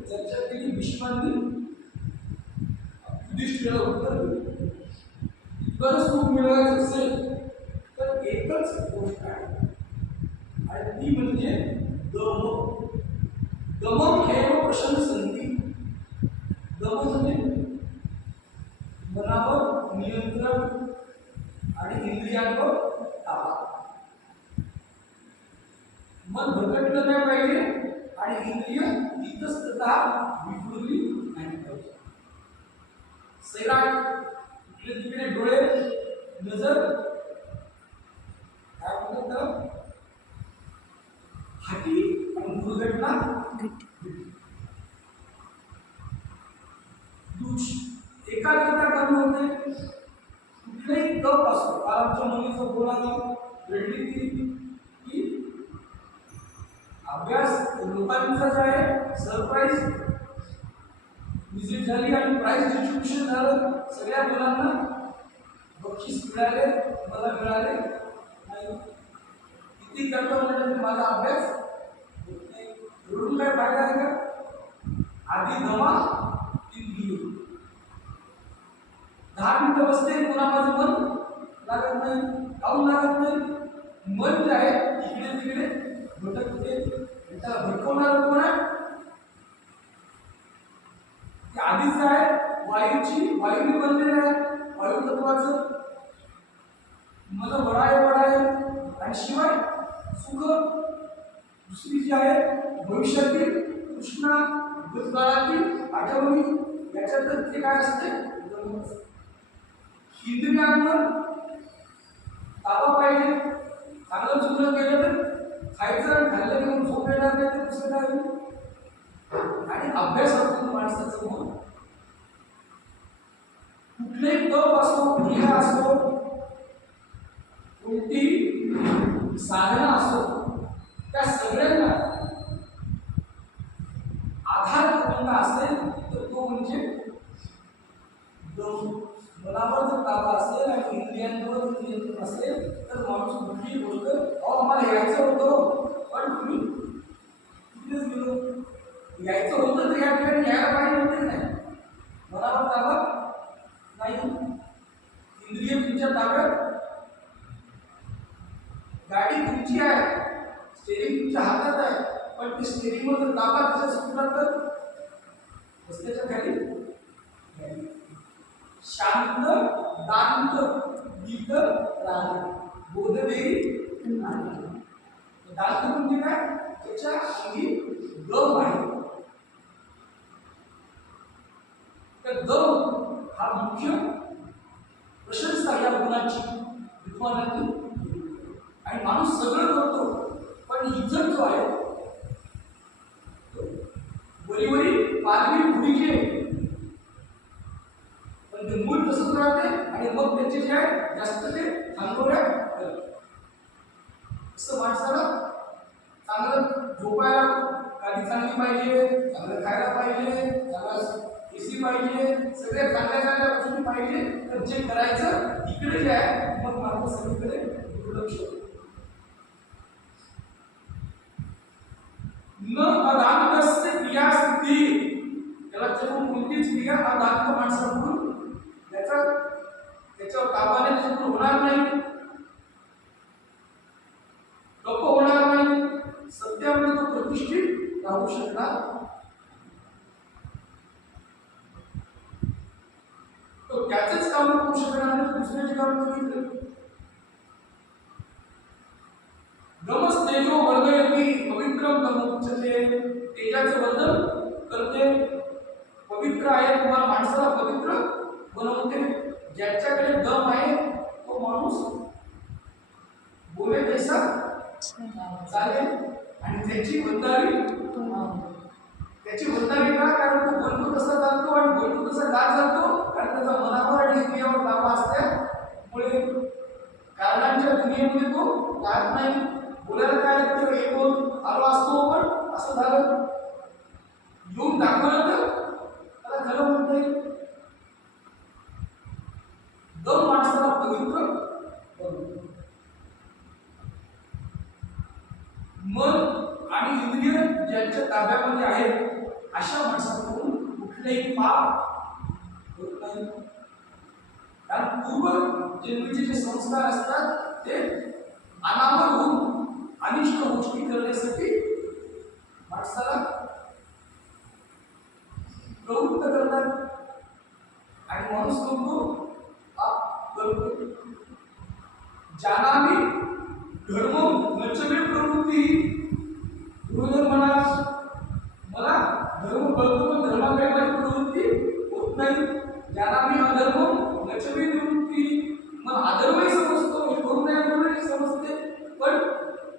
चर्चा केली भीष्मांनी युधिष्ठिराला उत्तर. दिलं इतकं सुख मिळवायचं असेल तर एकच गोष्ट आहे. आणि ती म्हणजे दम दमम हे प्रशंसंती दम म्हणजे मनावर नियंत्रण आणि इंद्रियांवर ताबा. मन भरकटलं नाही पाहिजे आणि इंद्रिय इतस्तता विखुरली नाही पाहिजे सैराट इकडे तिकडे डोळे नजर. काय म्हणतात? हाती आणि दुर्घटना एकाग्रता कमी होते. कुठलेही तप असो काल आमच्या मुलीचं बोलायला की अभ्यास लोकांचा जो आहे सरप्राईज विजिट झाली आणि प्राईज डिस्ट्रीब्युशन झालं. सगळ्या मुलांना बक्षीस मिळाले मला मिळाले. किती करतो म्हणजे, म्हणजे माझा अभ्यास? होत नाही. काय फायदा आहे का? आधी दमा ती गिरी दहा मिनटं बसते पुन्हा माझं मन लागत नाही काऊन लागत नाही? मन जे आहे त्याला भटकवणार कोण आहे. ते आधीच आहे वायूची वायूने बनलेलं आहे वायू तत्वाचं. मला वडाय आहे आणि शिवाय सुख. दुसरी जी आहे भविष्यातील कृष्णा भूतकाळातील आठवणी याच्यात ते काय असते? इंद्रियांवर ताबा पाहिजे. चांगलं चुकलं केलं तर खायचं आणि खाल्लं घेऊन झोप येणार नाही तर दुसरं काय होईल? आणि अभ्यासातून माणसाचं मन कुठलेही तप असो क्रिया असो कोणती साधना असो त्या सगळ्यांना आधार कोणता असेल तर तो म्हणजे दम. मनावर जर ताबा असेल आणि इंद्रियांवर जर नियंत्रण असेल तर माणूस कुठलीही गोष्ट अहो आम्हाला यायचं होतं हो. पण तुम्ही तिथेच गेलो. यायचं होतं तर या ठिकाणी यायला पाहिजे होते नाही? मनावर ताबा नाही. इंद्रिय तुमच्या ताब्यात? गाडी तुमची आहे. स्टेरिंग तुमच्या हातात आहे. पण ते स्टेरिंगवर जर ताबा त्याच्या सुटला तर रस्त्याच्या खाली शांत दांत गीत राग बोधदेवी दांत म्हणजे काय त्याच्या अंगी गम आहे तर गम हा मुख्य प्रशंसा या गुणाची विद्वानाची आणि माणूस सगळं करतो पण इज्जत जो आहे वरीवरी पालवी उडीचे पण ते मूळ तसंच राहते आणि मग त्याचे जे आहे जास्त ते थांबवल्या असं माणसाला चांगलं झोपायला गाडी चांगली पाहिजे चांगलं खायला पाहिजे चांगला एसी पाहिजे सगळ्या चांगल्या चांगल्या गोष्टी पाहिजे. तर जे करायचं इकडे जे आहे मग माणूस सगळीकडे दुर्लक्ष न अदांतस्य क्रिया स्थिती. त्याला जेव्हा कोणतीच क्रिया अदांत माणसाकडून त्याचा त्याच्यावर ताबाने होणार नाही गप्प होणार नाही सत्यामध्ये तो शकता तो त्याचेच काम करू शकणार आणि दुसऱ्याचे काम बघितलं नमस्ते जो वर्ग वर्धयती पवित्रम तमुच्यते तेजाचं वर्धन करते. पवित्र आहे तुम्हाला माणसाला पवित्र बनवते. ज्याच्याकडे दम आहे तो माणूस बोले तैसा चालेल. आणि त्याची बंदारी त्याची वंदारी का कारण तो बनतो तसा चालतो आणि बोलतो तसा गात जातो कारण त्याचा मनावर आणि इंद्रियावर ताबा असल्यामुळे कारणांच्या दुनियेमध्ये तो नाही बोलायला काय लागतं एक बोल आलो असतो पण असं झालं. येऊन दाखवलं तर? त्याला झालं म्हणता येईल दम माणसाला पवित्र मन आणि इंद्रिय ज्यांच्या ताब्यामध्ये आहेत अशा माणसाकडून कुठलेही पाप होत नाही. कारण पूर्व जन्मीचे जे संस्कार असतात ते अनावर होऊन अनिष्ट गोष्टी करण्यासाठी माणसाला प्रवृत्त करतात. आणि माणूस करतो पाप करतो. जानामी धर्म नचवे प्रवृत्ती गुरुधर म्हणाला मला धर्म कळतो पण धर्माकडे माझी प्रवृत्ती होत नाही. जानामी अधर्म नचवे प्रवृत्ती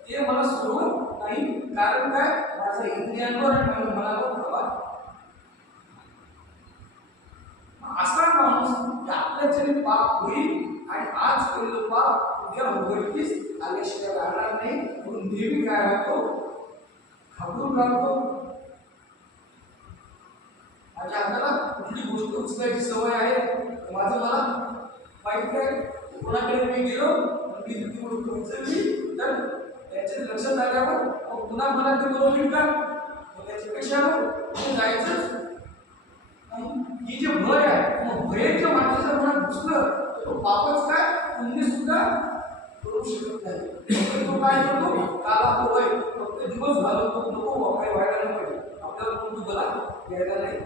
ते मला सोडवत नाही कारण काय? माझ्या इंद्रियांवर आणि माझ्या मनावर प्रभाव. असा माणूस म्हणजे की आपल्याच्याने पाप होईल आणि आज केलेलं पाप उद्या उघडकीस आल्याशिवाय राहणार नाही म्हणून नेहमी काय राहतो? घाबरून राहतो. माझ्या हाताला कुठली गोष्ट उचलायची सवय आहे? माझं मला माहीत आहे कोणाकडे मी गेलो मी ती गोष्ट उचलली तर त्याचे लक्षात आल्यावर मग पुन्हा मला ते बरोबर का मग त्याच्यापेक्षा मग जायचंच ही जे भय आहे मग भय जे माणसाच्या मनात घुसलं तर तो पापच काय? पुण्य सुद्धा करू शकत नाही. तो काय करतो? काला तो वय फक्त दिवस घालवतो. नको बाबा, व्हायला नको. आपल्याला कोणतं बला घ्यायला नाही.